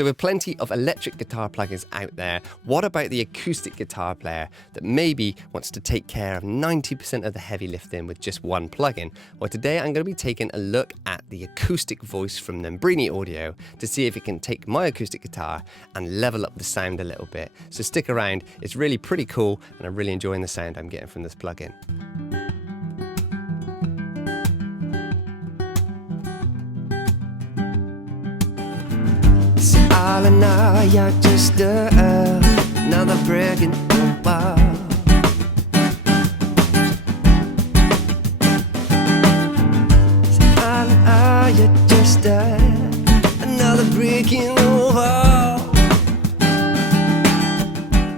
So with plenty of electric guitar plugins out there, what about the acoustic guitar player that maybe wants to take care of 90% of the heavy lifting with just one plugin? Well, today I'm going to be taking a look at the Acoustic Voice from Nembrini Audio to see if it can take my acoustic guitar and level up the sound a little bit. So stick around, it's really pretty cool and I'm really enjoying the sound I'm getting from this plugin. All in all, you're just another brick in the wall. All in all, you're just another brick in the wall.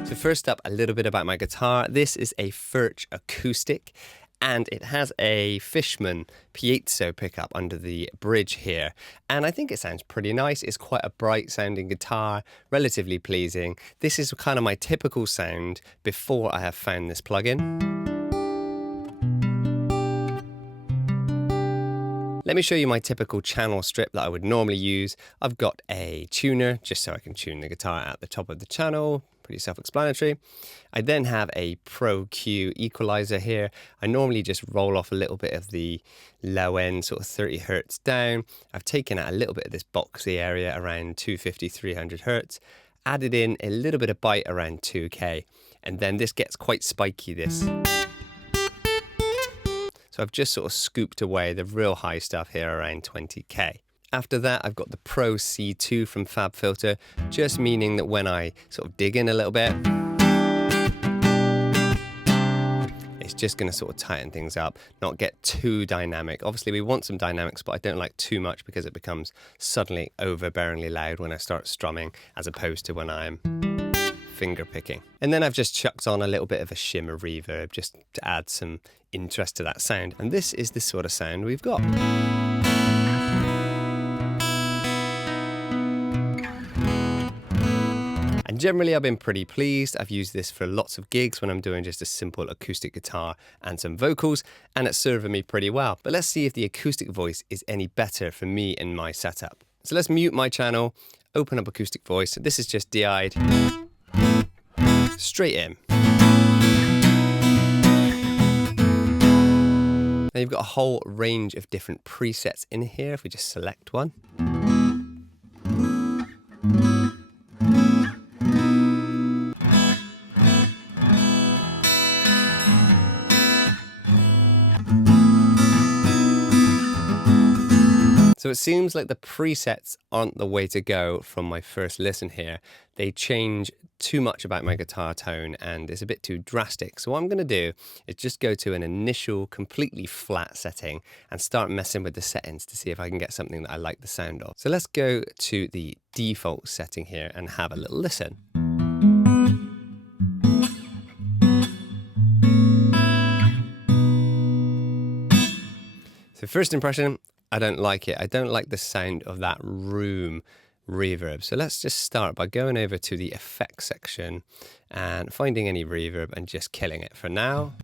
So first up, a little bit about my guitar. This is a Furch acoustic, and it has a Fishman piezo pickup under the bridge here. And I think it sounds pretty nice. It's quite a bright sounding guitar, relatively pleasing. This is kind of my typical sound before I have found this plugin. Let me show you my typical channel strip that I would normally use. I've got a tuner, just so I can tune the guitar at the top of the channel. Pretty self-explanatory. I then have a Pro Q equalizer here. I normally just roll off a little bit of the low end, sort of 30 hertz down. I've taken out a little bit of this boxy area around 250, 300 hertz, added in a little bit of bite around 2K, and then this gets quite spiky, this. So I've just sort of scooped away the real high stuff here around 20K. After that, I've got the Pro C2 from FabFilter, just meaning that when I sort of dig in a little bit, it's just going to sort of tighten things up, not get too dynamic. Obviously, we want some dynamics, but I don't like too much because it becomes suddenly overbearingly loud when I start strumming, as opposed to when I'm finger picking. And then I've just chucked on a little bit of a shimmer reverb just to add some interest to that sound. And this is the sort of sound we've got. And generally I've been pretty pleased. I've used this for lots of gigs when I'm doing just a simple acoustic guitar and some vocals, and it's serving me pretty well. But let's see if the Acoustic Voice is any better for me in my setup. So let's mute my channel, open up Acoustic Voice. This is just DI'd straight in. Now you've got a whole range of different presets in here. If we just select one. So it seems like the presets aren't the way to go from my first listen here. They change too much about my guitar tone and it's a bit too drastic. So what I'm going to do is just go to an initial completely flat setting and start messing with the settings to see if I can get something that I like the sound of. So let's go to the default setting here and have a little listen. So first impression, I don't like it. I don't like the sound of that room reverb. So let's just start by going over to the effects section and finding any reverb and just killing it for now.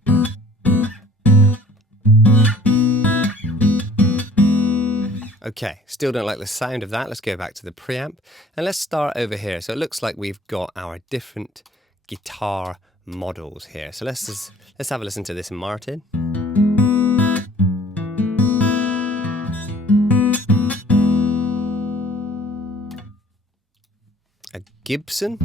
Okay, still don't like the sound of that. Let's go back to the preamp and let's start over here. So it looks like we've got our different guitar models here. So let's have a listen to this Martin. A Gibson.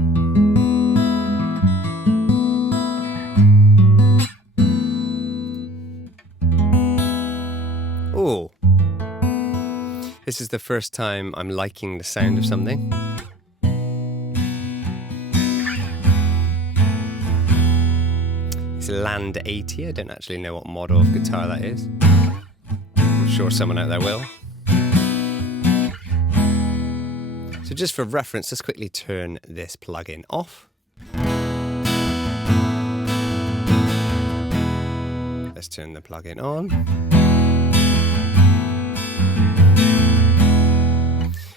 Oh, this is the first time I'm liking the sound of something. It's Land 80. I don't actually know what model of guitar that is. I'm sure someone out there will. So just for reference, let's quickly turn this plugin off. Let's turn the plugin on.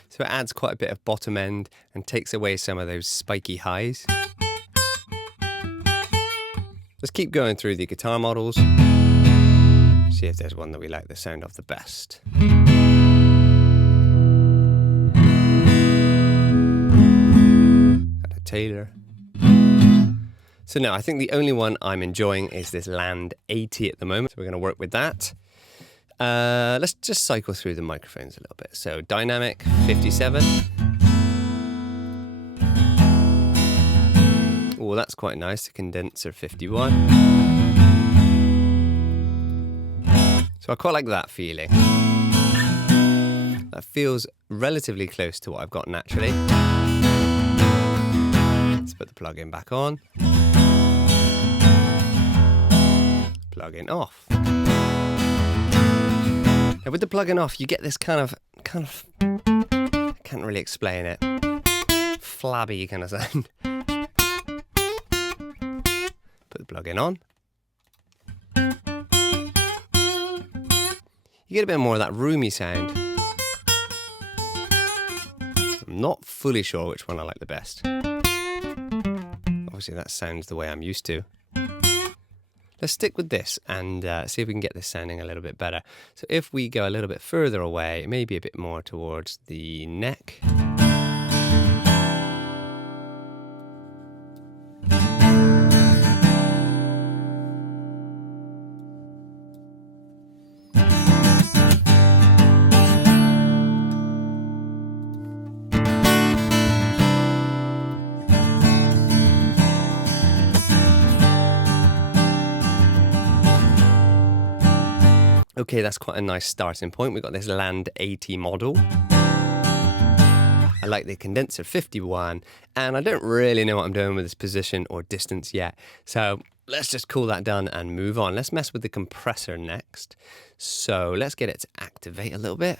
So it adds quite a bit of bottom end and takes away some of those spiky highs. Let's keep going through the guitar models. See if there's one that we like the sound of the best. Taylor. So no, I think the only one I'm enjoying is this Land 80 at the moment. So we're going to work with that. Let's just cycle through the microphones a little bit. So dynamic 57. Oh, that's quite nice. The condenser 51. So I quite like that feeling. That feels relatively close to what I've got naturally. Let's put the plug-in back on. Plug-in off. Now with the plug-in off, you get this kind of, I can't really explain it, flabby kind of sound. Put the plug-in on. You get a bit more of that roomy sound. I'm not fully sure which one I like the best. Obviously that sounds the way I'm used to. Let's stick with this and see if we can get this sounding a little bit better. So if we go a little bit further away, maybe a bit more towards the neck. Okay, that's quite a nice starting point. We've got this Land 80 model. I like the condenser 51, and I don't really know what I'm doing with this position or distance yet. So let's just cool that down and move on. Let's mess with the compressor next. So let's get it to activate a little bit.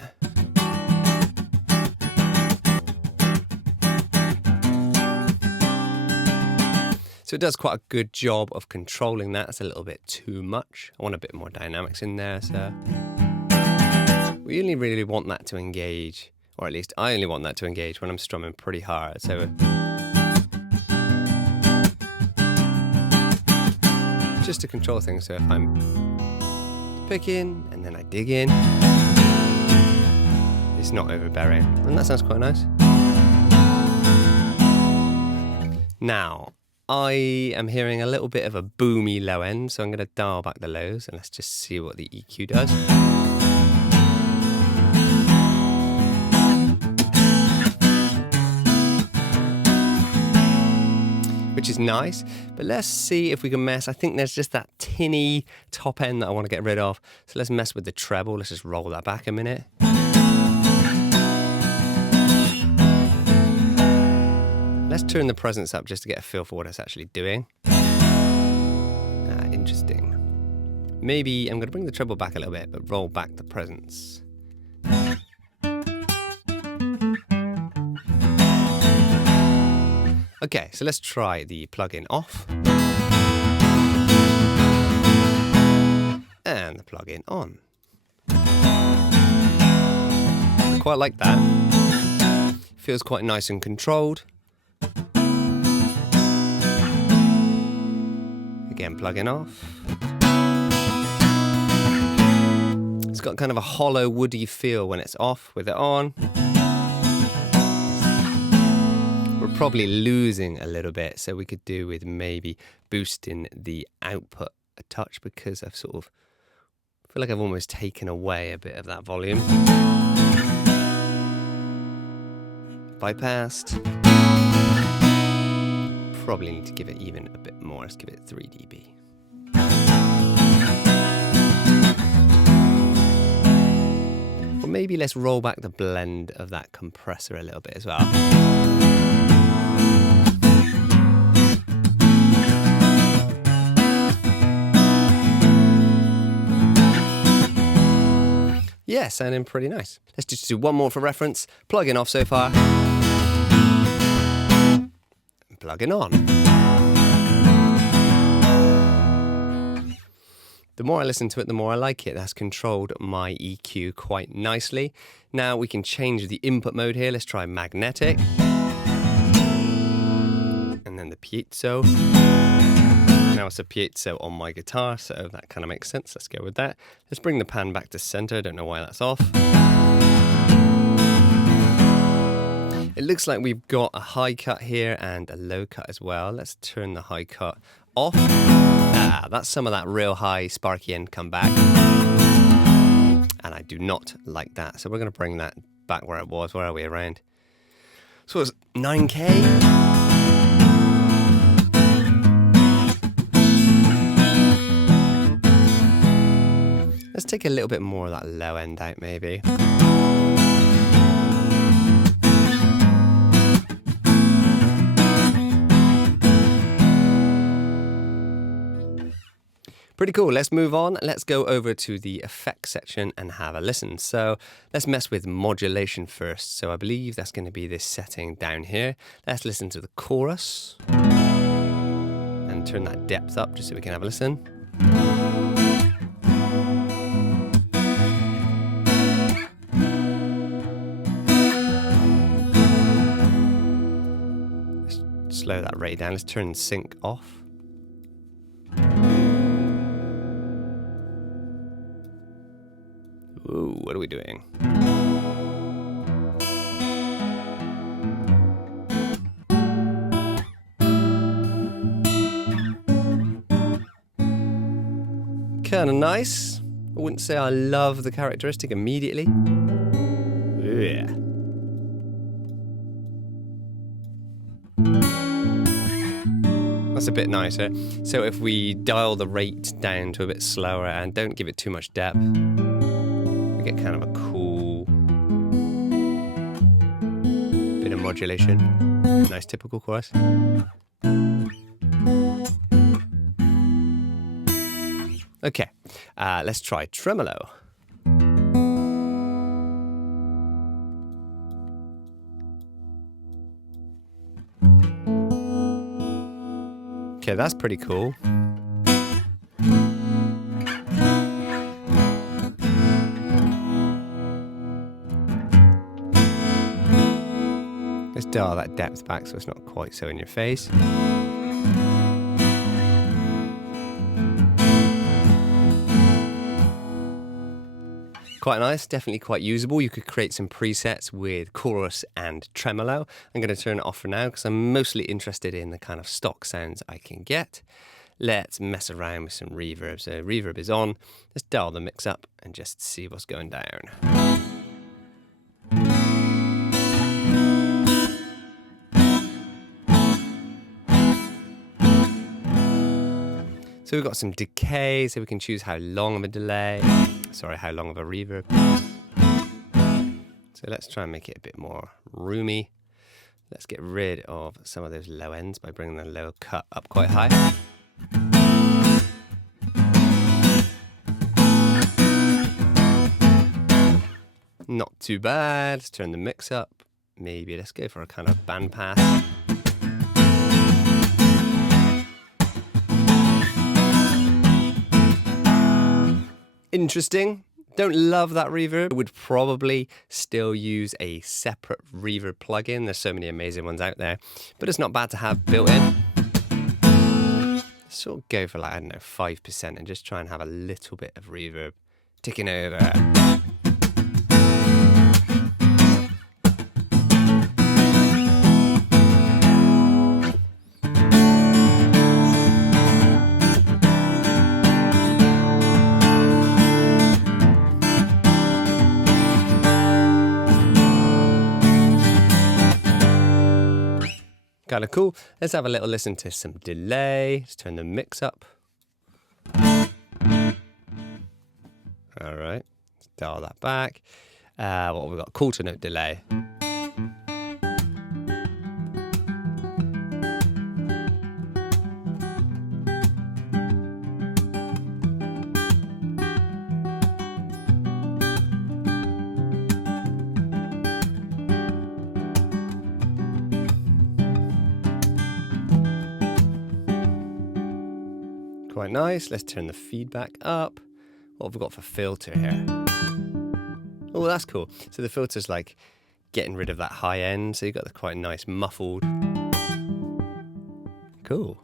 So it does quite a good job of controlling that. It's a little bit too much. I want a bit more dynamics in there. So we only really want that to engage, or at least I only want that to engage when I'm strumming pretty hard. So just to control things. So if I'm picking and then I dig in, it's not overbearing. And that sounds quite nice. Now, I am hearing a little bit of a boomy low end, so I'm going to dial back the lows and let's just see what the EQ does. Which is nice, but let's see if we can mess. I think there's just that tinny top end that I want to get rid of. So let's mess with the treble. Let's just roll that back a minute. Let's turn the presence up just to get a feel for what it's actually doing. Interesting. Maybe I'm going to bring the treble back a little bit, but roll back the presence. Okay, so let's try the plug-in off. And the plug-in on. I quite like that. Feels quite nice and controlled. Again, plug-in off. It's got kind of a hollow, woody feel when it's off. With it on, we're probably losing a little bit, so we could do with maybe boosting the output a touch, because I've sort of feel like I've almost taken away a bit of that volume. Bypassed. Probably need to give it even a bit more. Let's give it 3 dB. Or maybe let's roll back the blend of that compressor a little bit as well. Yeah, sounding pretty nice. Let's just do one more for reference. Plug-in off so far. Plug-in on. The more I listen to it, the more I like it. That's controlled my EQ quite nicely. Now we can change the input mode here. Let's try magnetic. And then the piezo. Now it's a piezo on my guitar, so that kind of makes sense. Let's go with that. Let's bring the pan back to center. Don't know why that's off. It looks like we've got a high cut here and a low cut as well. Let's turn the high cut off. That's some of that real high sparky end come back. And I do not like that. So we're going to bring that back where it was. Where are we around? So it's 9K. Let's take a little bit more of that low end out maybe. Pretty cool. Let's move on. Let's go over to the effects section and have a listen. So let's mess with modulation first. So I believe that's going to be this setting down here. Let's listen to the chorus and turn that depth up just so we can have a listen. Let's slow that rate down. Let's turn sync off. Ooh, what are we doing? Kind of nice. I wouldn't say I love the characteristic immediately. Yeah. That's a bit nicer. So if we dial the rate down to a bit slower and don't give it too much depth, get kind of a cool bit of modulation. Nice typical chorus. Okay, let's try tremolo. Okay, that's pretty cool. Let's dial that depth back so it's not quite so in your face. Quite nice, definitely quite usable. You could create some presets with chorus and tremolo. I'm going to turn it off for now because I'm mostly interested in the kind of stock sounds I can get. Let's mess around with some reverb. So reverb is on. Let's dial the mix up and just see what's going down. So we've got some decay, so we can choose how long of a delay, how long of a reverb. So let's try and make it a bit more roomy. Let's get rid of some of those low ends by bringing the low cut up quite high. Not too bad. Let's turn the mix up. Maybe let's go for a kind of bandpass. Interesting. Don't love that reverb. Would probably still use a separate reverb plugin. There's so many amazing ones out there, but it's not bad to have built in. Sort of go for like, I don't know, 5% and just try and have a little bit of reverb ticking over. Kind of cool. Let's have a little listen to some delay. Let's turn the mix up. All right, let's dial that back. What have we got? Quarter note delay. Quite nice. Let's turn the feedback up. What have we got for filter here? Oh, that's cool. So the filter's like getting rid of that high end. So you've got the quite nice muffled. Cool.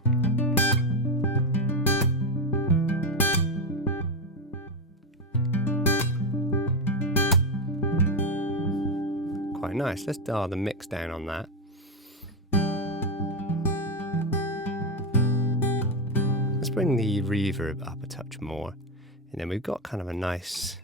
Quite nice. nice. Let's dial the mix down on that. Let's bring the reverb up a touch more. And then we've got kind of a nice...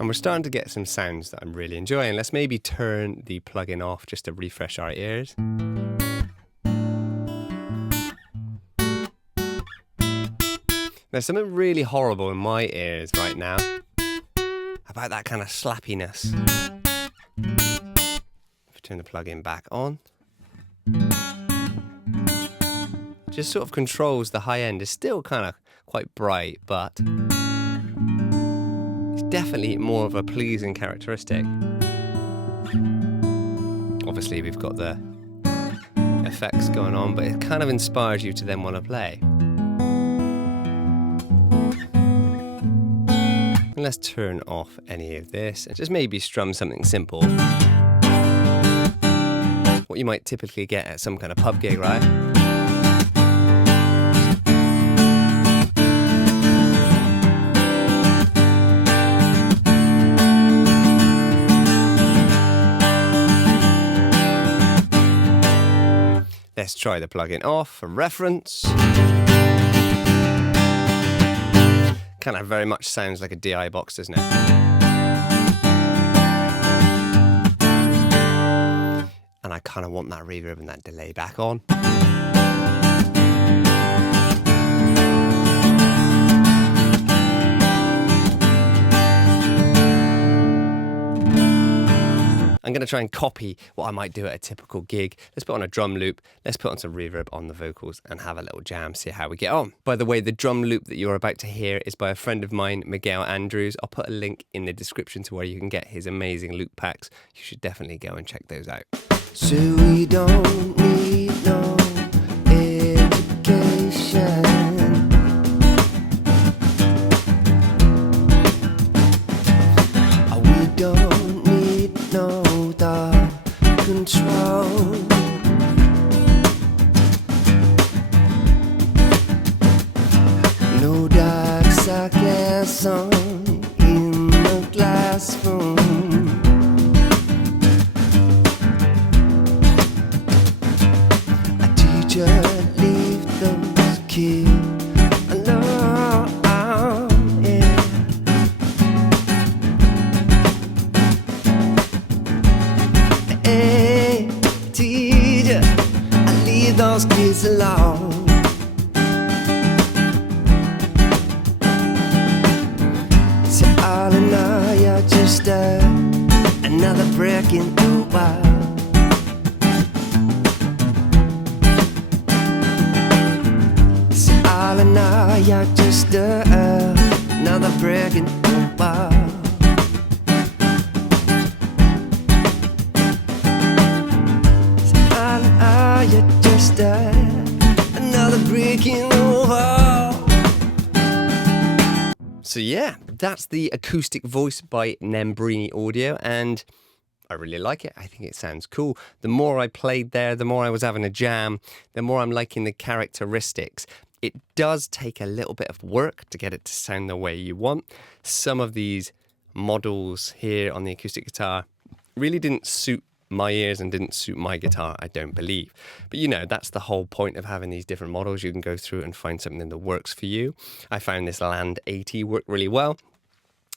And we're starting to get some sounds that I'm really enjoying. Let's maybe turn the plugin off just to refresh our ears. There's something really horrible in my ears right now about that kind of slappiness. If I turn the plugin back on, just sort of controls the high end. It's still kind of quite bright, but it's definitely more of a pleasing characteristic. Obviously we've got the effects going on, but it kind of inspires you to then want to play. And let's turn off any of this and just maybe strum something simple. What you might typically get at some kind of pub gig, right? Let's try the plugin off for reference. Kind of very much sounds like a DI box, doesn't it? And I kind of want that reverb and that delay back on. I'm going to try and copy what I might do at a typical gig. Let's put on a drum loop, let's put on some reverb on the vocals and have a little jam, see how we get on. By the way, the drum loop that you're about to hear is by a friend of mine, Miguel Andrews. I'll put a link in the description to where you can get his amazing loop packs. You should definitely go and check those out. So we don't need no education. We don't need no thought control. No dark sarcasm in the classroom. A teacher leave those kids alone. Yeah. Hey, teacher, I leave those kids alone. So all in all, you're just another brick in the wall. So all in all, you're just another brick in the wall. You're just another brick in the wall. So yeah, that's the Acoustic Voice by Nembrini Audio, and I really like it. I think it sounds cool. The more I played there, the more I was having a jam, the more I'm liking the characteristics. It does take a little bit of work to get it to sound the way you want. Some of these models here on the acoustic guitar really didn't suit my ears and didn't suit my guitar, I don't believe. But you know, that's the whole point of having these different models. You can go through and find something that works for you. I found this Land 80 worked really well.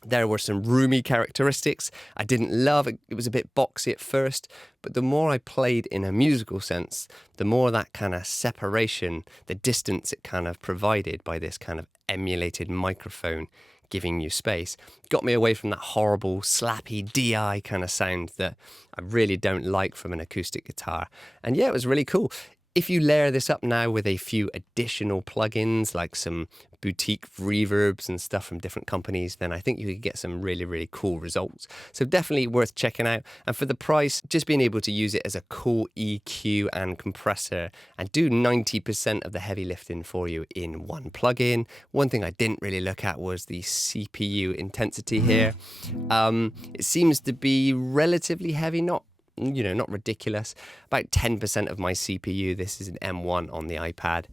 There were some roomy characteristics I didn't love. It was a bit boxy at first, but the more I played in a musical sense, the more that kind of separation, the distance it kind of provided by this kind of emulated microphone giving you space, got me away from that horrible, slappy DI kind of sound that I really don't like from an acoustic guitar. And yeah, it was really cool. If you layer this up now with a few additional plugins, like some boutique reverbs and stuff from different companies, then I think you could get some really, really cool results. So definitely worth checking out. And for the price, just being able to use it as a cool EQ and compressor and do 90% of the heavy lifting for you in one plugin. One thing I didn't really look at was the CPU intensity here. It seems to be relatively heavy, not ridiculous. About 10% of my CPU. This is an M1 on the iPad,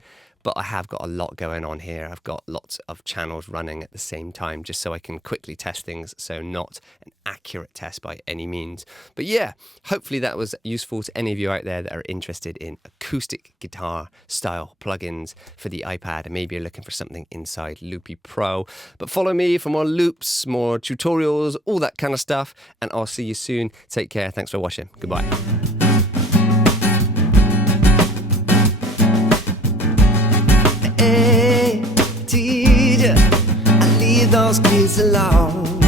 but I have got a lot going on here. I've got lots of channels running at the same time just so I can quickly test things. So not an accurate test by any means. But yeah, hopefully that was useful to any of you out there that are interested in acoustic guitar style plugins for the iPad, and maybe you're looking for something inside Loopy Pro. But follow me for more loops, more tutorials, all that kind of stuff, and I'll see you soon. Take care. Thanks for watching. Goodbye. Hey, teacher, I leave those kids alone.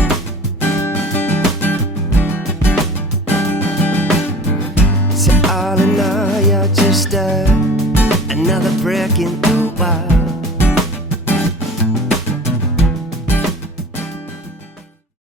So all in all, you're just another brick in